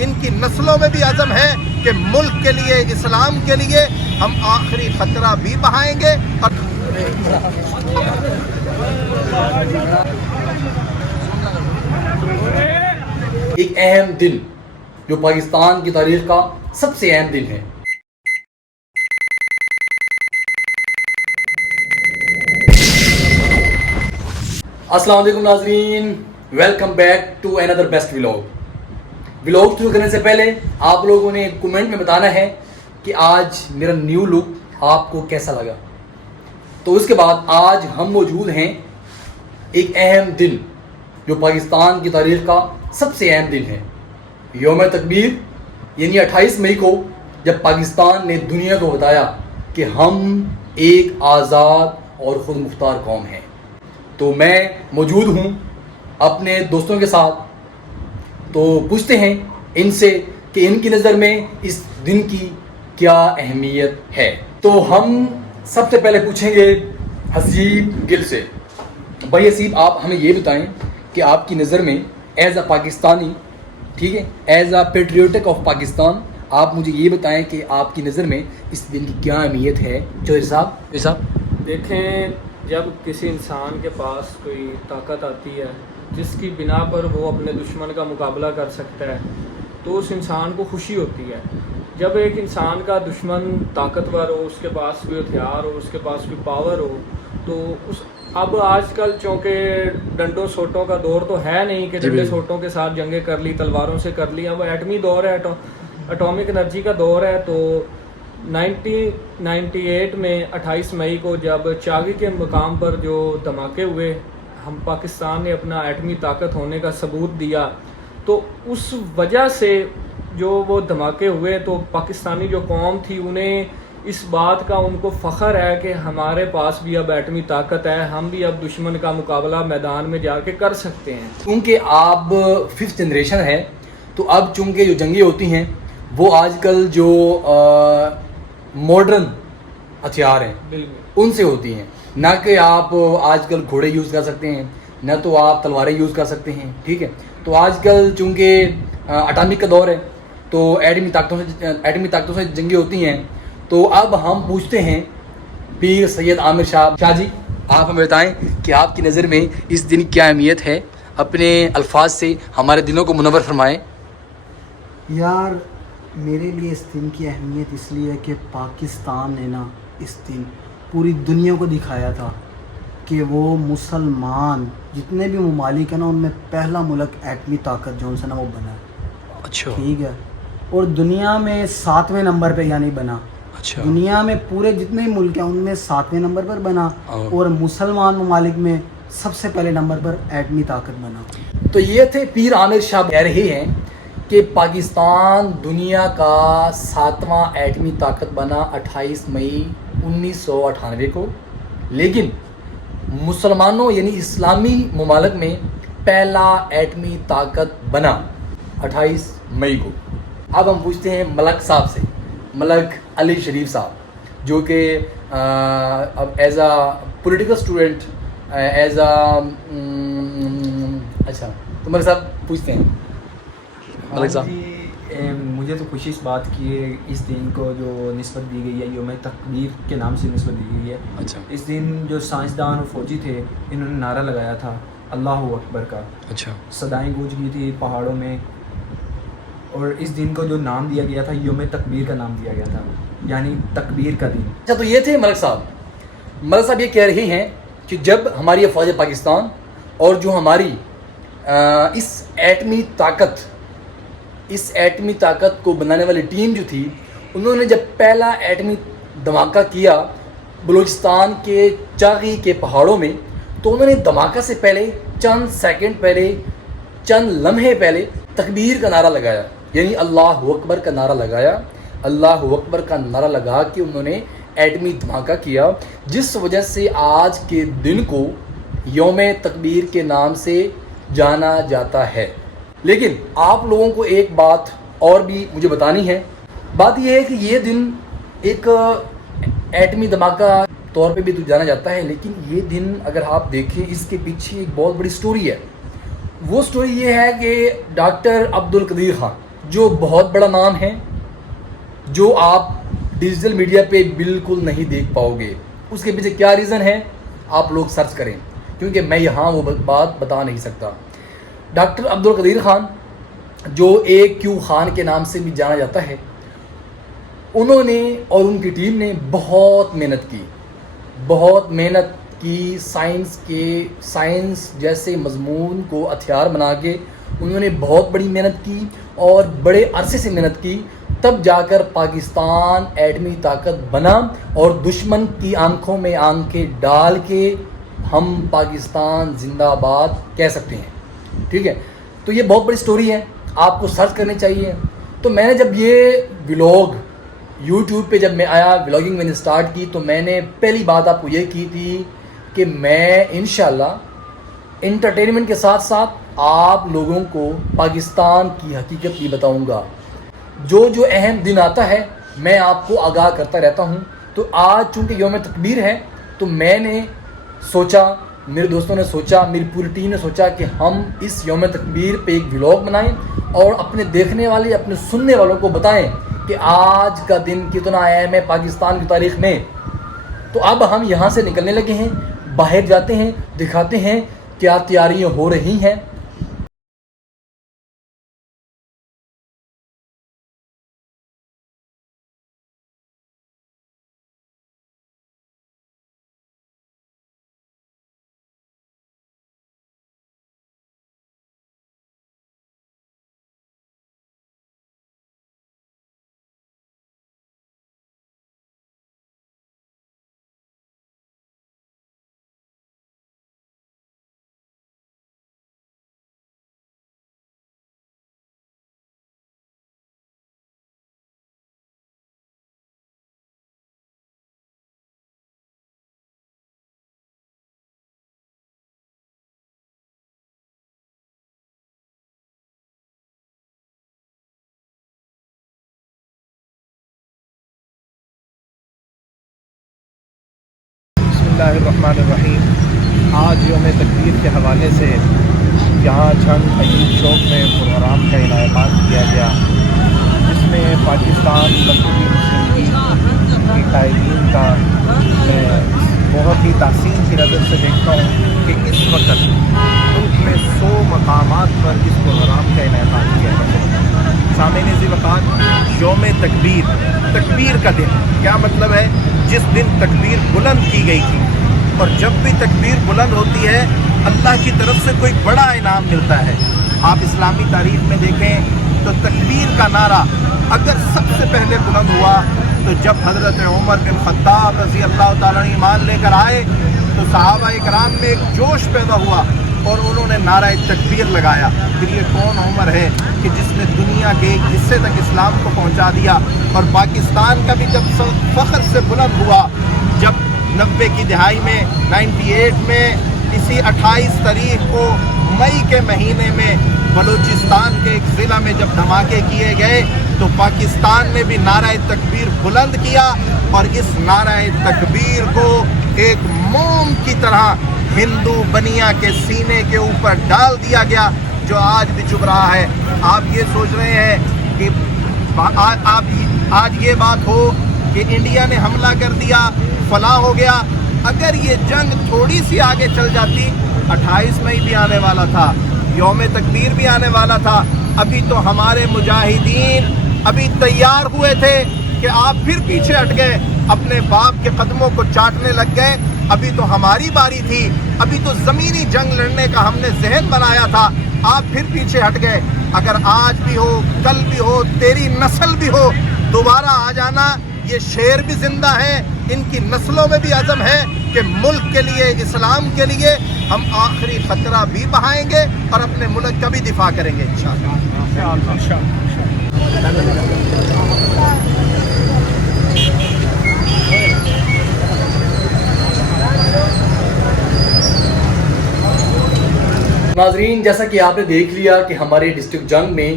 इनकी नस्लों में भी अज़म है कि मुल्क के लिए, इस्लाम के लिए हम आखिरी खतरा भी बहाएंगे। और एक अहम दिन जो पाकिस्तान की तारीख का सबसे अहम दिन है। अस्सलाम वालेकुम नाज़रीन, welcome back to another best vlog शुरू करने से पहले आप लोगों ने कमेंट में बताना है कि आज मेरा न्यू लुक आपको कैसा लगा। तो उसके बाद आज हम मौजूद हैं एक अहम दिन जो पाकिस्तान की तारीख का सबसे अहम दिन है, यौम तकबीर, यानी 28 मई को जब पाकिस्तान ने दुनिया को बताया कि हम एक आज़ाद और ख़ुद मुख्तार कौम हैं। तो मैं मौजूद हूँ अपने दोस्तों के साथ, तो पूछते हैं इनसे कि इनकी नज़र में इस दिन की क्या अहमियत है। तो हम सबसे पहले पूछेंगे हसीब गिल से। भाई हसीब, आप हमें ये बताएं कि आपकी नज़र में एज़ अ पाकिस्तानी, ठीक है, as a patriotic of Pakistan, आप मुझे ये बताएं कि आपकी नज़र में इस दिन की क्या अहमियत है। चौधरी साहब। देखें, जब किसी इंसान के पास कोई ताकत आती है जिसकी बिना पर वो अपने दुश्मन का मुकाबला कर सकता है तो उस इंसान को खुशी होती है। जब एक इंसान का दुश्मन ताकतवर हो, उसके पास कोई हथियार हो, उसके पास कोई पावर हो, तो उस अब आजकल चूँकि डंडों सोटों का दौर तो है नहीं कि डंडे सोटों के साथ जंगें कर ली, तलवारों से कर ली। अब एटमी दौर है, एटॉमिक एनर्जी का दौर है। तो 1998 में 28 मई को जब चागी के मुकाम पर जो धमाके हुए, हम पाकिस्तान ने अपना एटमी ताकत होने का सबूत दिया। तो उस वजह से जो वो धमाके हुए तो पाकिस्तानी जो कौम थी उन्हें इस बात का उनको फ़ख्र है कि हमारे पास भी अब एटमी ताकत है, हम भी अब दुश्मन का मुकाबला मैदान में जाके कर सकते हैं। क्योंकि आप 5th जनरेशन है, तो अब चूँकि जो जंगें होती हैं वो आजकल जो मॉडर्न हथियार हैं उनसे होती हैं, ना कि आप आजकल घोड़े यूज़ कर सकते हैं, ना तो आप तलवारें यूज़ कर सकते हैं, ठीक है। तो आजकल चूँकि एटॉमिक का दौर है तो एटमी ताकतों से जंगें होती हैं। तो अब हम पूछते हैं पीर सैयद आमिर शाह जी, आप हमें बताएं कि आपकी नज़र में इस दिन क्या अहमियत है। अपने अल्फाज से हमारे दिलों को मुनव्वर फरमाएं। यार, मेरे लिए इस दिन की अहमियत इसलिए है कि पाकिस्तान ने ना इस दिन पूरी दुनिया को दिखाया था कि वो मुसलमान जितने भी ममालिक हैं ना उनमें पहला मुल्क एटमी ताकत जो उनसे ना वो बना है। अच्छा, ठीक है। और दुनिया में 7वें नंबर पे यानी बना। अच्छा, दुनिया में पूरे जितने भी मुल्क हैं उनमें 7वें नंबर पर बना और मुसलमान ममालिक में सबसे पहले नंबर पर एटमी ताकत बना। तो ये थे पीर आमिर शाह, कह रहे हैं कि पाकिस्तान दुनिया का 7वां एटमी ताकत बना 28 मई 1998 को, लेकिन मुसलमानों यानी इस्लामी ममालिक में पहला एटमी ताकत बना 28 मई को। अब हम पूछते हैं मलक साहब से, मलक अली शरीफ साहब, जो कि अब as a political student, as a अच्छा, तो मलक साहब पूछते हैं। मलक साहब, मुझे तो खुशी इस बात की है, इस दिन को जो निस्बत दी गई है यौम तकबीर के नाम से निस्बत दी गई है। अच्छा, इस दिन जो साइंसदान और फौजी थे इन्होंने नारा लगाया था अल्लाहु अकबर का। अच्छा, सदाएं गूंज गई थी पहाड़ों में, और इस दिन को जो नाम दिया गया था यौम तकबीर का नाम दिया गया था, यानी तकबीर का दिन। अच्छा, तो ये थे मलक साहब। मलक साहब ये कह रहे हैं कि जब हमारी अफवाज पाकिस्तान और जो हमारी इस एटमी ताकत को बनाने वाली टीम जो थी, उन्होंने जब पहला एटमी धमाका किया बलूचिस्तान के चागी के पहाड़ों में, तो उन्होंने धमाका से पहले चंद सेकंड पहले, चंद लम्हे पहले तकबीर का नारा लगाया, यानी अल्लाहु अकबर का नारा लगाया। अल्लाहु अकबर का नारा लगा के उन्होंने एटमी धमाका किया, जिस वजह से आज के दिन को यौम तकबीर के नाम से जाना जाता है। लेकिन आप लोगों को एक बात और भी मुझे बतानी है। बात यह है कि ये दिन एक एटमी धमाका तौर पे भी तो जाना जाता है, लेकिन ये दिन अगर आप देखें इसके पीछे एक बहुत बड़ी स्टोरी है। वो स्टोरी ये है कि डॉक्टर अब्दुल कदीर खान جو بہت بڑا نام ہے، جو آپ ڈیجیٹل میڈیا پہ بالکل نہیں دیکھ پاؤ گے. اس کے پیچھے کیا ریزن ہے آپ لوگ سرچ کریں، کیونکہ میں یہاں وہ بات بتا نہیں سکتا. ڈاکٹر عبدالقدیر خان، جو AQ خان کے نام سے بھی جانا جاتا ہے، انہوں نے اور ان کی ٹیم نے بہت محنت کی سائنس جیسے مضمون کو ہتھیار بنا کے انہوں نے بہت بڑی محنت کی اور بڑے عرصے سے محنت کی، تب جا کر پاکستان ایٹمی طاقت بنا اور دشمن کی آنکھوں میں آنکھیں ڈال کے ہم پاکستان زندہ آباد کہہ سکتے ہیں. ٹھیک ہے، تو یہ بہت بڑی سٹوری ہے، آپ کو سرچ کرنی چاہیے. تو میں نے جب یہ ولاگ یوٹیوب پہ جب میں آیا، ولاگنگ میں نے سٹارٹ کی، تو میں نے پہلی بات آپ کو یہ کی تھی کہ میں انشاءاللہ انٹرٹینمنٹ کے ساتھ ساتھ آپ لوگوں کو پاکستان کی حقیقت بھی بتاؤں گا. جو اہم دن آتا ہے میں آپ کو آگاہ کرتا رہتا ہوں. تو آج چونکہ یوم تکبیر ہے، تو میں نے سوچا، میرے دوستوں نے سوچا، میری پوری ٹیم نے سوچا کہ ہم اس یوم تکبیر پہ ایک ولاگ بنائیں اور اپنے دیکھنے والے، اپنے سننے والوں کو بتائیں کہ آج کا دن کتنا اہم ہے پاکستان کی تاریخ میں. تو اب ہم یہاں سے نکلنے لگے ہیں، باہر جاتے ہیں، دکھاتے ہیں کیا تیاریاں ہو رہی ہیں. بسم اللہ الرحمن الرحیم. آج یوم تکبیر کے حوالے سے یہاں چھنگ ایوب چوک میں پروگرام کا انعقاد کیا گیا، جس میں پاکستان مرکزی مسلم لیگ کے قائدین کا میں بہت ہی تحسین کی نظر سے دیکھتا ہوں کہ اس وقت ملک میں 100 مقامات پر اس پروگرام کا انعقاد کیا گیا. سامعین ذی وقار، یوم تکبیر کا دن کیا مطلب ہے؟ جس دن تکبیر بلند کی گئی تھی، اور جب بھی تکبیر بلند ہوتی ہے اللہ کی طرف سے کوئی بڑا انعام ملتا ہے. آپ اسلامی تاریخ میں دیکھیں تو تکبیر کا نعرہ اگر سب سے پہلے بلند ہوا تو جب حضرت عمر بن خطاب رضی اللہ تعالیٰ عنہ ایمان لے کر آئے تو صحابہ اکرام میں ایک جوش پیدا ہوا اور انہوں نے نعرہ تکبیر لگایا. پھر یہ کون عمر ہے کہ جس نے دنیا کے ایک حصے تک اسلام کو پہنچا دیا، اور پاکستان کا بھی جب فخر سے بلند ہوا، جب 90 کی دہائی میں 98 میں اسی 28 تاریخ کو مئی کے مہینے میں بلوچستان کے ایک ضلع میں جب دھماکے کیے گئے تو پاکستان نے بھی نعرہ تکبیر بلند کیا، اور اس نعرہ تکبیر کو ایک موم کی طرح ہندو بنیا کے سینے کے اوپر ڈال دیا گیا، جو آج بھی چبھ رہا ہے. آپ یہ سوچ رہے ہیں کہ آج یہ بات ہو کہ انڈیا نے حملہ کر دیا، فلاں ہو گیا. اگر یہ جنگ تھوڑی سی آگے چل جاتی، 28 مئی بھی آنے والا تھا، یوم تکبیر بھی آنے والا تھا، ابھی تو ہمارے مجاہدین ابھی تیار ہوئے تھے کہ آپ پھر پیچھے ہٹ گئے، اپنے باپ کے قدموں کو چاٹنے لگ گئے. ابھی تو ہماری باری تھی، ابھی تو زمینی جنگ لڑنے کا ہم نے ذہن بنایا تھا، آپ پھر پیچھے ہٹ گئے. اگر آج بھی ہو، کل بھی ہو، تیری نسل بھی ہو، دوبارہ آ جانا. یہ شیر بھی زندہ ہے، ان کی نسلوں میں بھی عزم ہے کہ ملک کے لیے، اسلام کے لیے ہم آخری خطرہ بھی بہائیں گے اور اپنے ملک کا بھی دفاع کریں گے انشاءاللہ. ناظرین، جیسا کہ آپ نے دیکھ لیا کہ ہمارے ڈسٹرکٹ جنگ میں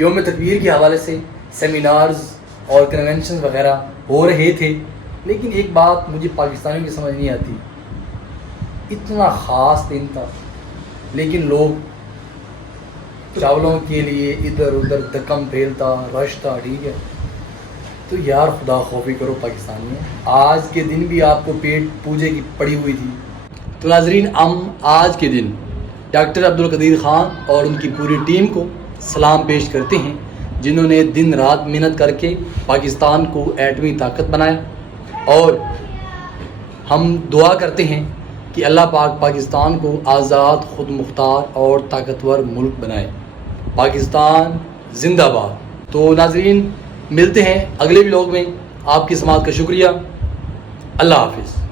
یوم تکبیر کے حوالے سے سیمینارز اور کنونشنز وغیرہ ہو رہے تھے، لیکن ایک بات مجھے پاکستانیوں کی سمجھ نہیں آتی. اتنا خاص دن تھا لیکن لوگ چاولوں کے لیے ادھر ادھر دکم پھیلتا رشتا، ٹھیک ہے؟ تو یار خدا خوفی کرو پاکستانیوں، آج کے دن بھی آپ کو پیٹ پوجے کی پڑی ہوئی تھی۔ تو ناظرین، ہم آج کے دن ڈاکٹر عبدالقدیر خان اور ان کی پوری ٹیم کو سلام پیش کرتے ہیں، جنہوں نے دن رات محنت کر کے پاکستان کو ایٹمی طاقت بنایا، اور ہم دعا کرتے ہیں کہ اللہ پاک پاکستان کو آزاد، خود مختار اور طاقتور ملک بنائے۔ پاکستان زندہ باد۔ تو ناظرین، ملتے ہیں اگلے ولاگ میں۔ آپ کی سماعت کا شکریہ۔ اللہ حافظ۔